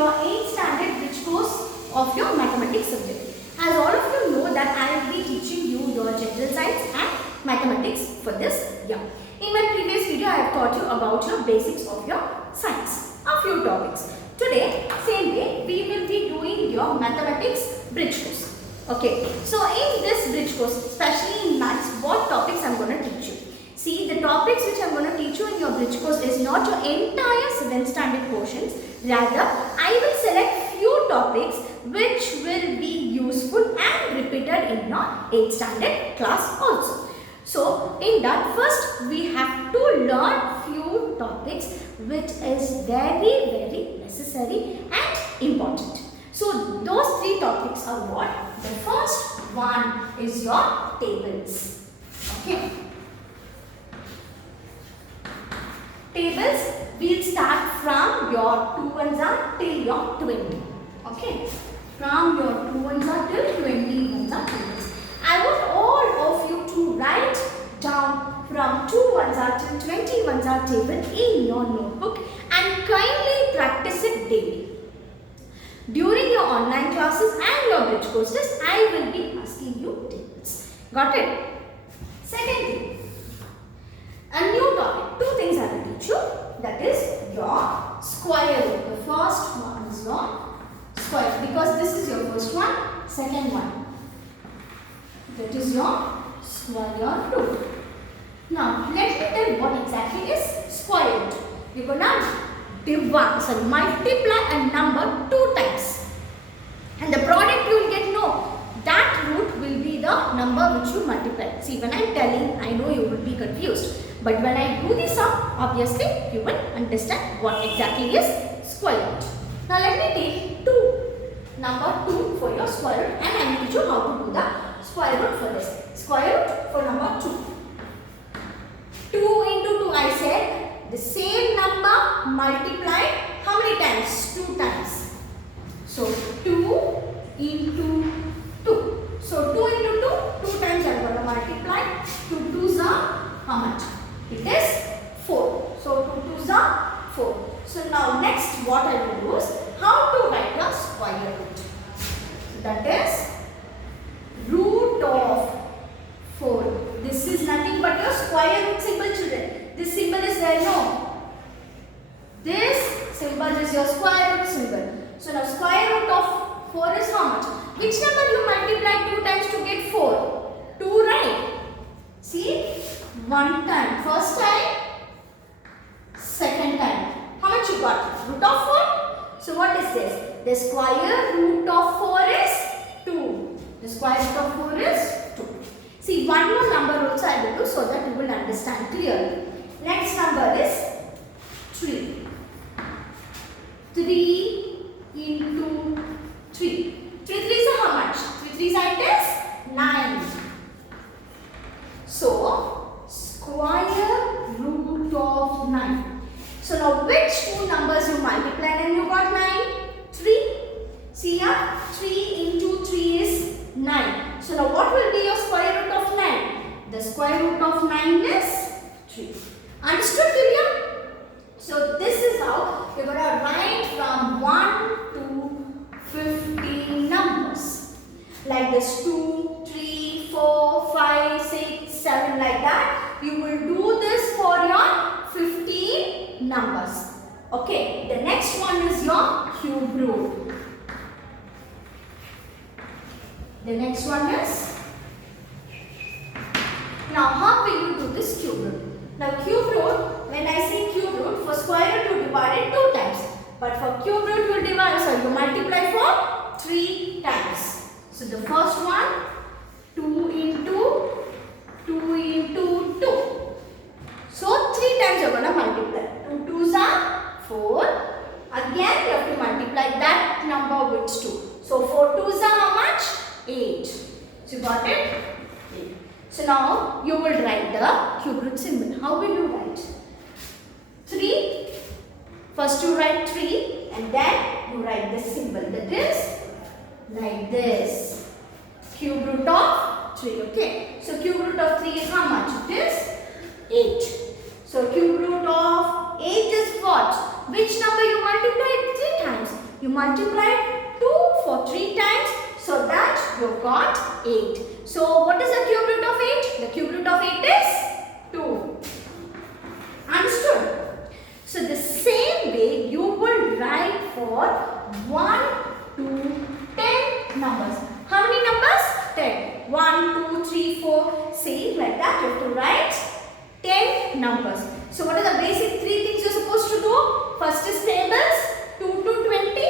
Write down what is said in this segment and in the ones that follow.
your 8th standard bridge course of your mathematics subject. As all of you know that I will be teaching you your general science and mathematics for this year. In my previous video I have taught you about your basics of your science, a few topics. Today, same way, we will be doing your mathematics bridge course. Okay, so in this bridge course, especially in maths, what topics I am going to teach you? See, the topics which I am going to teach you in your bridge course is not your entire 7th standard portions. Rather, I will select few topics which will be useful and repeated in your 8th standard class also. So, in that first we have to learn few topics which is very necessary and important. So, those 3 topics are what? The first one is your tables. Okay. Tables, we'll start from your 2 ones are till your 20. Okay. From your 2 ones are till 20 ones are tables. I want all of you to write down from 2 ones are till 20 ones are table in your notebook and kindly practice it daily. During your online classes and your bridge courses, I will be asking you tables. Got it? Second thing, a new topic. 2 things I will teach you. That is your square root. The first one is your square, because this is your first one. Second one, that is your square root. Now, let me tell what exactly is square root. You're gonna multiply a number 2 times, and the product you will get that root will be the number which you multiply. See, when I am telling, I know you will be confused, but when I do the sum, obviously you will understand what exactly is square root. Now let me take number 2 for your square root, and I will teach you how to do the square root for this. Square root for number 2. 2 into 2, I said the same number multiplied how many times? 2 times. So 2 into 2. So 2 into 2, 2 times I am going to multiply. 2 2s are how much? It is 4. So 2 2s are 4. So now next what I will do is how to write a square root. So that is root of 4. This is nothing but your square root symbol, children. This symbol is there, no? This symbol is your square root symbol. So now square root of 4 is how much? Which number you multiply 2 times to get 4? 2, right? See? 1 time. First time. Second time. How much you got? Root of 4. So what is this? The square root of 4 is 2. The square root of 4 is 2. See, one more number also I will do so that you will understand clearly. Next number is 3. 3 into 3. 3 3s are how much? 3 3s are 9. So, square root of 9. So now which 2 numbers you multiply and you got 9? 3. See here, 3 into 3 is 9. So now what will be your square root of 9? The square root of 9 is 3. Understood, Julia? So this is how you're going to write from 1 to 50 numbers. Like this 2, 3, 4, 5, 6, 7 like that. You will do this for your 15 numbers. Okay, the next one is your cube root. The next one is, now how will you do this cube root? Now cube root, when I say cube root, for square root you divide it 2 times. But for cube root you multiply for 3 times. So the first one, 2 into 2. So 3 times you are going to multiply. 2 2s are 4. Again you have to multiply that number with 2. So 4 2s are how much? 8. So you got it? 8. So now you will write the cube root symbol. How will you write? 3. First you write 3 and then you write the symbol. That is like this. Cube root of 3. Okay. So cube root of 3 is how much? It is 8. So cube root of 8 is what? Which number you multiply 3 times? You multiplied 2 for 3 times, so that you got 8. So what is the cube root of 8? The cube root of 8 is 2. Understood? So the same way you will write for 1 to 10 numbers. How many numbers? 10. 1, 2, 3, 4. See, like that you have to write 10 numbers. So what are the basic 3 things you are supposed to do? First is tables, 2 to 20.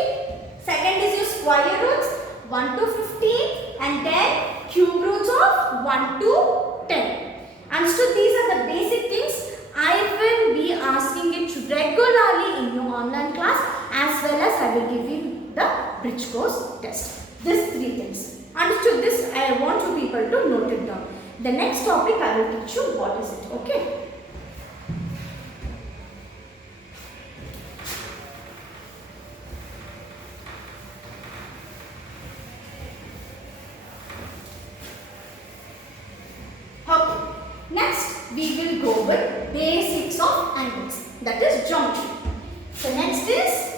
Second is your square roots, 1 to 15. And then cube roots of 1 to 10. Understood? These are the basic things. I will be asking it regularly in your online class, as well as I will give you the bridge course test. These 3 things. Understood? This I want you people to note it down. The next topic I will teach you what is it. Okay? Next, we will go with basics of angles, that is geometry. So next is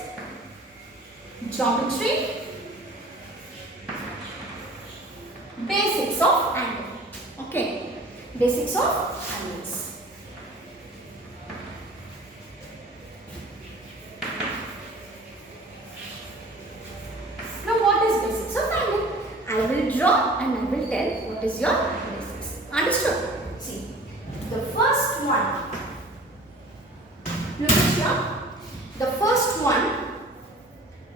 geometry, basics of angle. Okay, basics of angles. Now what is basics of angle? I will draw and I will tell what is your basics. Understood? See, the first one, look at here, the first one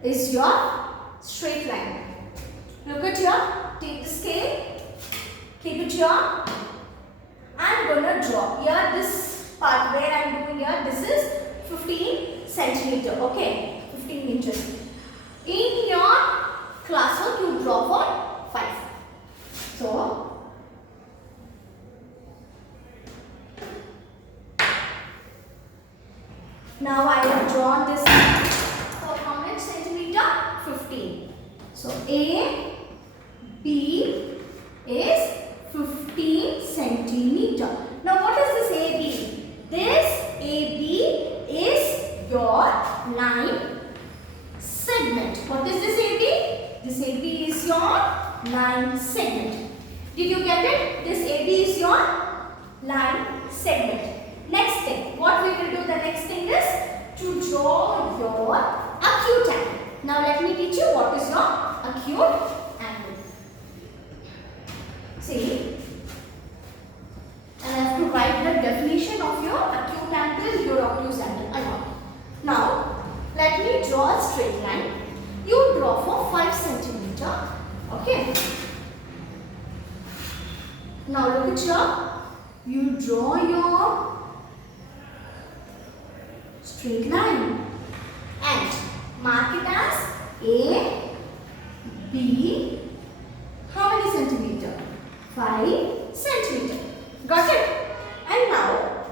is your straight line. Look at here, take the scale, keep it here. I am going to draw here this part where I am doing here, this is 15 centimeter, okay, 15 inches. In your classwork, you draw for 5. So, now I have drawn this for how much centimeter? 15. So A, B is 15 centimeter. Now what is this AB? This AB is your line segment. What is this AB? This AB is your line segment. Did you get it? This AB is your line segment. Next thing, what we will do, the next thing is to draw your acute angle. Now let me teach you what is your acute angle. See, and I have to write the definition of your acute angle, your obtuse angle and all. Now, let me draw a straight line. You draw for 5 centimeter. Okay. Now look at here. You draw your straight line and mark it as A, B, how many centimeter? 5 centimeter. Got it? And now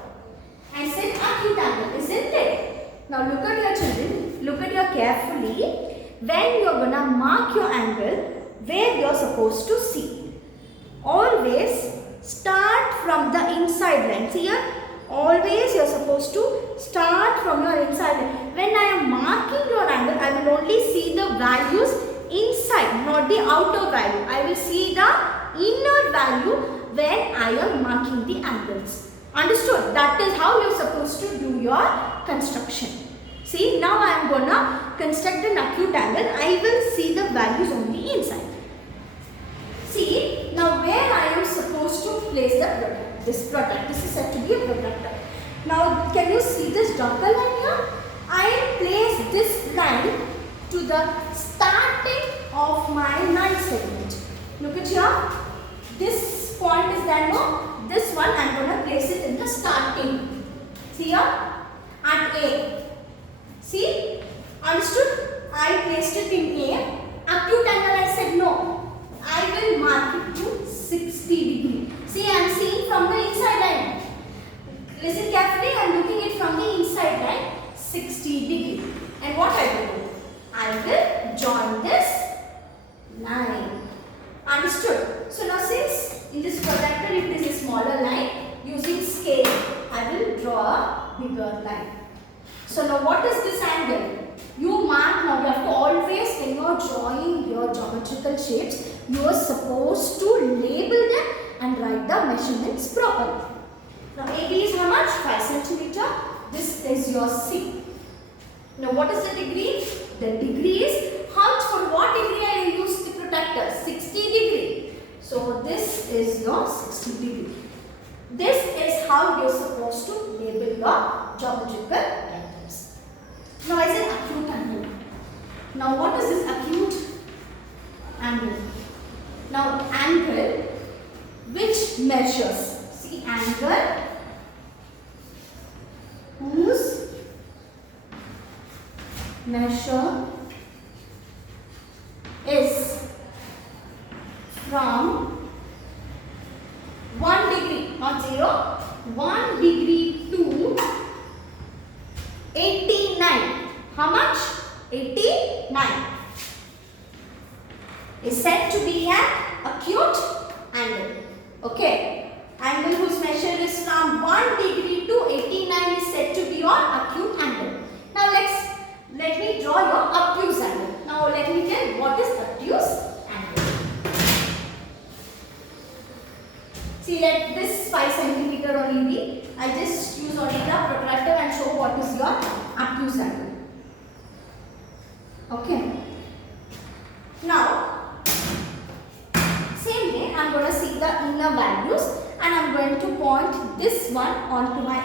I said acute angle, isn't it? Now look at your children, look at your carefully. When you are gonna mark your angle, where you are supposed to see. Always start from the inside line. See here? Always you are supposed to start from your inside line. When I am marking your angle, I will only see the values inside, not the outer value. I will see the inner value when I am marking the angles. Understood? That is how you are supposed to do your construction. See, now I am gonna construct an acute angle. I will see the values on the inside. See, now where I am supposed to place the product. This product, this is said to be a product. Now, can you see this darker line here? I place this line to the starting of my line segment. Look at here. This point is there, no? This one I am going to place it in the starting. See here? At A. See? Understood? I placed it in A. Acute angle I said no. I will mark it to 60 degree. See, I am seeing from the inside line. Listen carefully, I am looking it from the inside line, 60 degree. And what I will do? I will join this line. Understood? So now since in this protractor it is a smaller line, using scale, I will draw a bigger line. So now what is this angle? You mark, now you have to all are drawing your geometrical shapes, you are supposed to label them and write the measurements properly. Now AB is how much? 5 centimeter. This is your C. Now what is the degree? The degree is how, for what degree I use the protractor? 60 degree. So this is your 60 degree. This is how you are supposed to label your geometrical angles. Now I said acute angle. Now what is this acute angle? Now angle which measures. See, angle whose measure is from 1 degree, not 0, 1 degree to 89. How much? 89 is said to be an acute angle. Okay. Angle whose measure is from 1 degree to 89 is said to be your acute angle. Now let me draw your obtuse angle. Now let me tell what is obtuse angle. See, let this 5 centimeter only be. I just use only the protractor and show what is your obtuse angle. Okay. Now, same way I am going to see the inner values and I am going to point this one onto my A.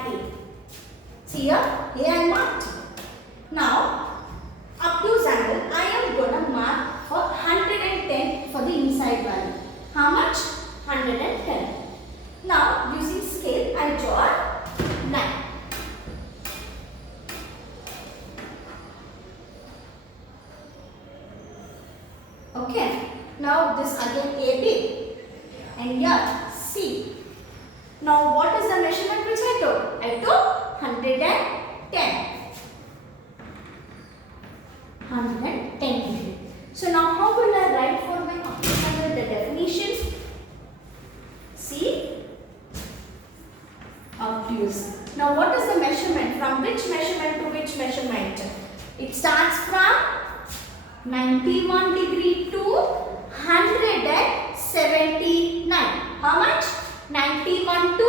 See here, A I marked. Now, obtuse angle I am going to mark for 110 for the inside value. How much? 110. Now, using scale I draw line. Okay. Now this again AB and here C. Now what is the measurement which I took? I took 110. 110 degree. So now how will I write for my obtuse angle the definition? See, obtuse. Now what is the measurement? From which measurement to which measurement? It starts from 91 degree to 179. How much? 91 to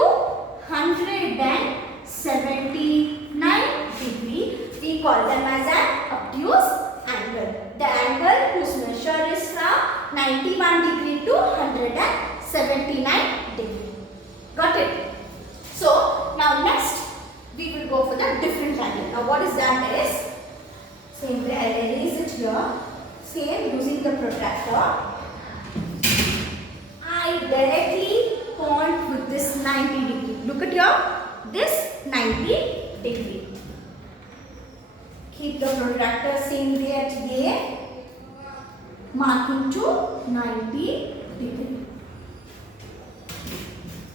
179 degree. We call them as an obtuse angle. The angle whose measure is from 91 degree to 179 degree. Got it? So now next we will go for the different angle. Now what is that is? Same way I erase it here. Same, using the protractor. I directly point with this 90 degree. Look at here. This 90 degree. Keep the protractor same way at A. Marking to 90 degree.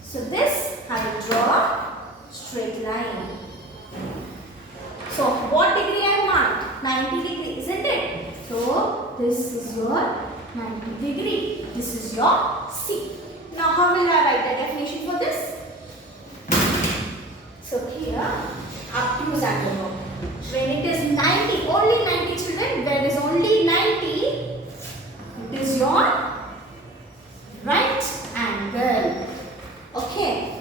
So this I will draw straight line. So what degree I marked? 90 degree, isn't it? So this is your 90 degree. This is your C. Now how will I write the definition for this? So here, obtuse angle. When it is 90, only 90 children, there is only 90, it is your right angle. Okay.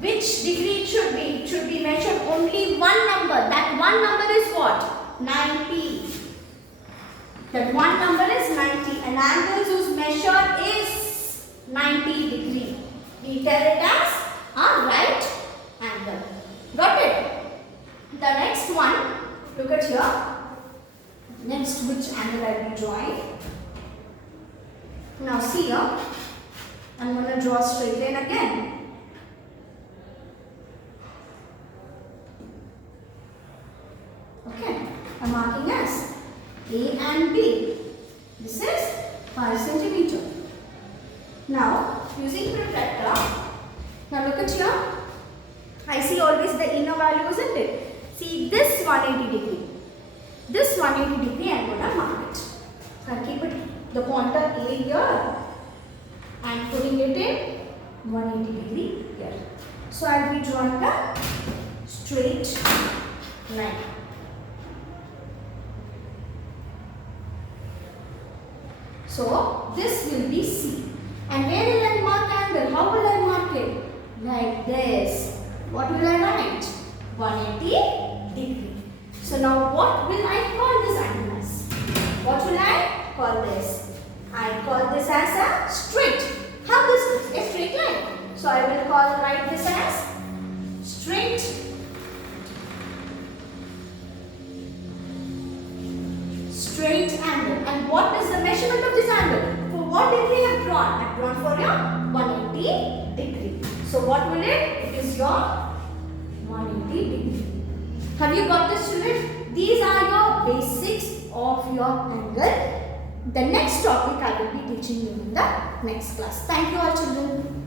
Which degree it should be? It should be measured only one number. That one number is what? 90. That one number is 90. An angle whose measure is 90 degree. We tell it as a right angle. Got it? The next one, look at here. Next, which angle I will be drawing? Now see here. I'm going to draw a straight line again. Okay, I'm marking as A and B. This is 5 centimeter. Now, using protractor, now look at here. I see always the inner value, isn't it? See this 180 degree. This 180 degree I am going to mark it. So I'll keep it the pointer A here and putting it in 180 degree here. So I'll be drawing a straight line. So this will be C. And where will I mark angle? How will I mark it? Like this. What will I write? 180 degree. So now what will I call this angle as? What will I call this? I call this as a straight. How this is? A straight line. So I will write this as straight angle. And what is the measurement of this angle? For what degree I have drawn? I have drawn for your 180 degree. So what will it? It is your 180 degree. Have you got this, children? These are your basics of your angle. The next topic I will be teaching you in the next class. Thank you all, children.